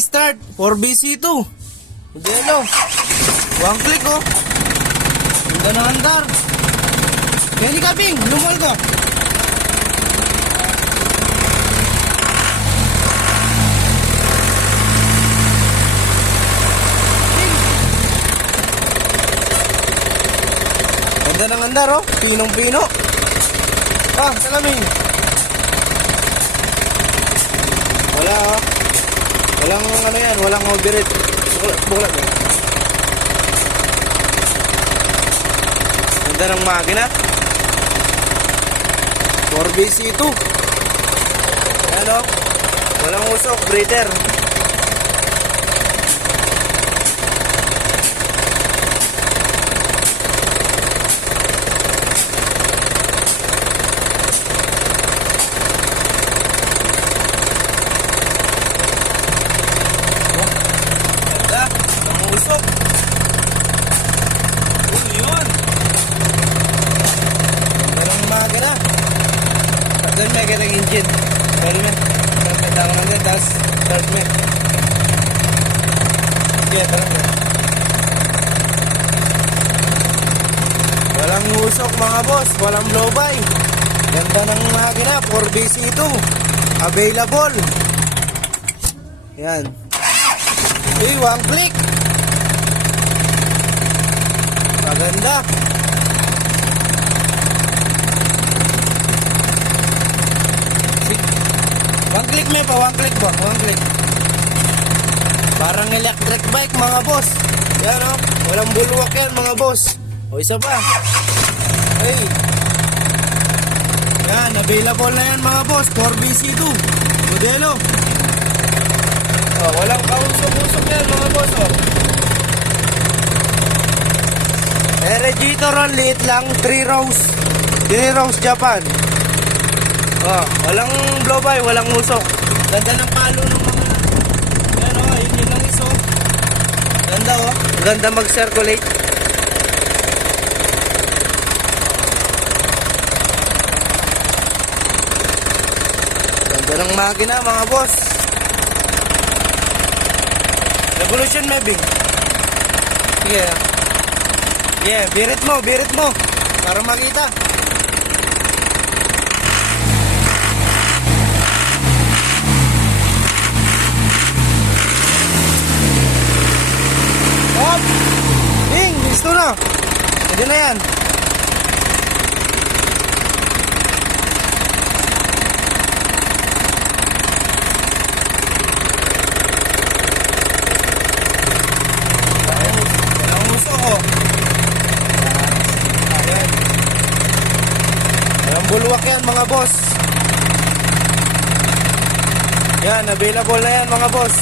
start. 4BC2. Modelo. One click oh. Ganda na andar. Kenny Kaping, lumal ko. Ganda ng andar oh. Pinong-pino. Salamin. Wala oh. Walang ano yan, walang overhead. Bulat eh. Ganda ng makina. 4BC2. Ayan o. Walang usok, breather. Ganda, walang usok. Yun. Ganda ng makina. Doon may kitang engine. Helmet. Pagkita ko lang din. Tapos helmet. Yeah, talaga. Walang usok mga boss. Walang blow-by. Ganda ng makina. 4BC2. Available. Yan. Okay, one click. Maganda. One click may pa, one click ba? One click. Parang electric bike mga boss. Yan o, walang bulwak yan mga boss. O isa pa. Hey. Yan, available na yan mga boss. 4BC2 modelo. O, walang kausok-usok yan mga boss o. Radiator on, liit lang. 3 rows. 3 rows Japan. Oh, walang blow-by, walang usok. Ganda ng palo ng mga. Yan o, yun lang iso. Ganda o. Ganda mag-circulate. Ganda ng makina mga boss. Revolution Mebing. Sige. Yeah, birit mo. Para makita. Hop! Ding! Listo na! Pwede na yan. Walang uso ko. Ayan. Walang bulwak yan mga boss. Yan, available na yan mga boss.